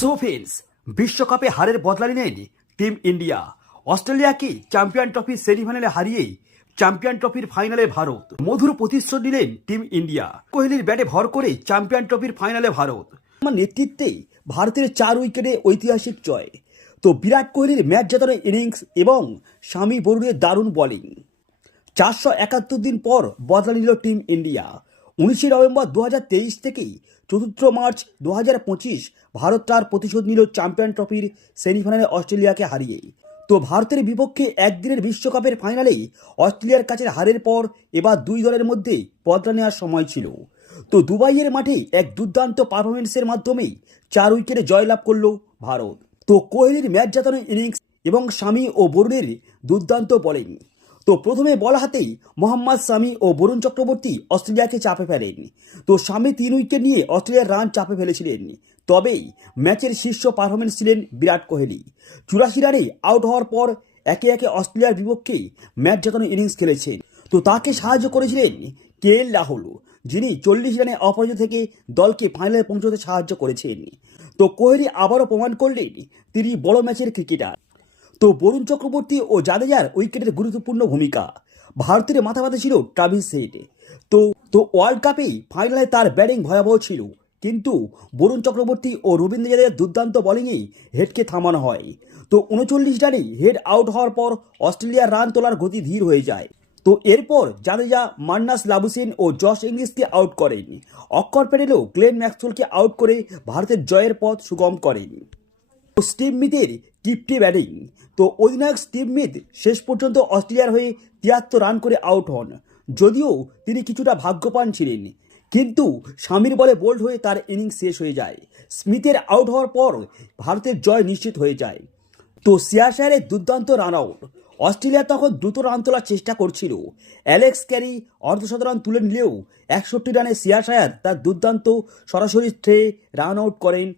সোফেন্স বিশ্বকাপে হারের বদলা নিলেন টিম ইন্ডিয়া। অস্ট্রেলিয়াকে চ্যাম্পিয়ন ট্রফির সেমিফাইনালে হারিয়ে চ্যাম্পিয়ন ট্রফির ফাইনালে ভারত? মধুর প্রতিশ্রুতি দিলেন টিম ইন্ডিয়া। কোহলির ব্যাটে ভর করে চ্যাম্পিয়ন ট্রফির ফাইনালে ভারত। আমার নেতৃত্বে ভারতের চার উইকেটে ঐতিহাসিক জয়। তো বিরাট কোহলির ম্যাচ জেতানো ইনিংস এবং স্বামী বরুণের দারুণ বোলিং চারশো একাত্তর দিন পর বদলা নিল টিম ইন্ডিয়া। উনিশে নভেম্বর দু থেকেই চতুর্থ মার্চ দু ভারত তার প্রতিশোধ নিল চ্যাম্পিয়ন ট্রফির সেমিফাইনালে অস্ট্রেলিয়াকে হারিয়ে। তো ভারতের বিপক্ষে একদিনের বিশ্বকাপের ফাইনালেই অস্ট্রেলিয়ার কাছে হারের পর এবার দুই দলের মধ্যে বদলা নেওয়ার সময় ছিল। তো দুবাইয়ের মাঠে এক দুর্দান্ত পারফরমেন্সের মাধ্যমেই চার উইকেটে জয়লাভ করল ভারত। তো কোহলির ম্যাচ জাতানো ইনিংস এবং স্বামী ও বরুণের দুর্দান্ত বোলিং তো প্রথমে বল হাতেই মোহাম্মদ সামি ও বরুণ চক্রবর্তী অস্ট্রেলিয়াকে চাপে ফেলেন তো স্বামী তিন উইকেট নিয়ে অস্ট্রেলিয়ার রান চাপে ফেলেছিলেন। তবেই ম্যাচের শীর্ষ পারফরমেন্স ছিলেন বিরাট কোহলি। চুরাশি রানে আউট হওয়ার পর একে একে অস্ট্রেলিয়ার বিপক্ষে ম্যাচ জেতানো ইনিংস খেলেছেন। তো তাকে সাহায্য করেছিলেন কে এল রাহুল যিনি চল্লিশ রানে অপরাজিত থেকে দলকে ফাইনালে পৌঁছতে সাহায্য করেছেন। তো কোহলি আবারও প্রমাণ করলেন তিনি বড় ম্যাচের ক্রিকেটার। তো বরুণ চক্রবর্তী ও জাদেজার উইকেটের গুরুত্বপূর্ণ ভূমিকা। ভারতের মাথা ব্যথা ছিল ট্রাভিস হেড তো তো ওয়ার্ল্ড কাপেই ফাইনালে তার ব্যাটিং ভয়াবহ ছিল। কিন্তু বরুণ চক্রবর্তী ও রবীন্দ্র জাদেজার দুর্দান্ত বোলিংয়েই হেডকে থামানো হয়। তো উনচল্লিশ রানেই হেড আউট হওয়ার পর অস্ট্রেলিয়ার রান তোলার গতি ধীর হয়ে যায়। তো এরপর জাদেজা, মান্নাস লাবুসেন ও জশ ইংলিশকে আউট করেন। অক্ষর প্যাটেলও গ্লেন ম্যাক্সওয়েলকে আউট করে ভারতের জয়ের পথ সুগম করেন। স্টিভ মিথের কিপটে ব্যাটিং। তো অধিনায়ক স্টিভ মিথ শেষ পর্যন্ত অস্ট্রেলিয়ার হয়ে তিয়াত্তর রান করে আউট হন। যদিও তিনি কিছুটা ভাগ্যবান ছিলেন। কিন্তু স্বামীর বলে বোল্ড হয়ে তার ইনিংস শেষ হয়ে যায়। স্মিথের আউট হওয়ার পর ভারতের জয় নিশ্চিত হয়ে যায়। তো সিয়াশায়ারের দুর্দান্ত রান আউট অস্ট্রেলিয়া তখন দ্রুত রান তোলার চেষ্টা করছিল। অ্যালেক্স ক্যারি অর্ধশত রান তুলে নিলেও একষট্টি রানে সিয়াশায়ার তার দুর্দান্ত সরাসরি থ্রে রান আউট করেন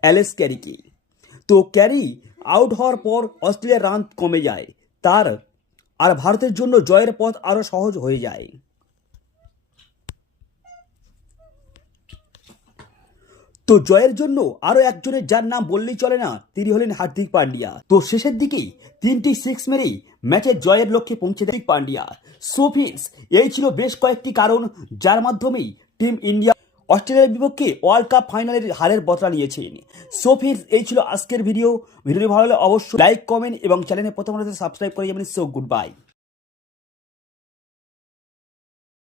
অ্যালেক্স ক্যারিকে। তো ক্যারি আউট হওয়ার পর অস্ট্রেলিয়ার রান কমে যায়। তার, আর ভারতের জন্য জয়ের পথ আরও সহজ হয়ে যায়। তো জয়ের জন্য আরও একজনের যার নাম বললেই চলে না, তিনি হলেন হার্দিক পান্ডিয়া। তো শেষের দিকেই তিনটি সিক্স মেরেই ম্যাচের জয়ের লক্ষ্যে পৌঁছে দেয় পান্ডিয়া। সোফিন্স এই ছিল বেশ কয়েকটি কারণ, যার মাধ্যমেই টিম ইন্ডিয়া অস্ট্রেলিয়ার বিপক্ষে ওয়ার্ল্ড কাপ ফাইনালের হারের বদলা নিয়েছে ইনি। সো এই ছিল আজকের ভিডিও ভিডিওটি ভালো হলে অবশ্যই লাইক কমেন্ট এবং চ্যানেলে প্রথম সাবস্ক্রাইব করে যাবেন। So good bye